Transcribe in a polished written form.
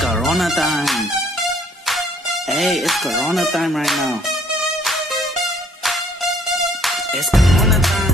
Corona time. Hey, it's Corona time right now. It's Corona time.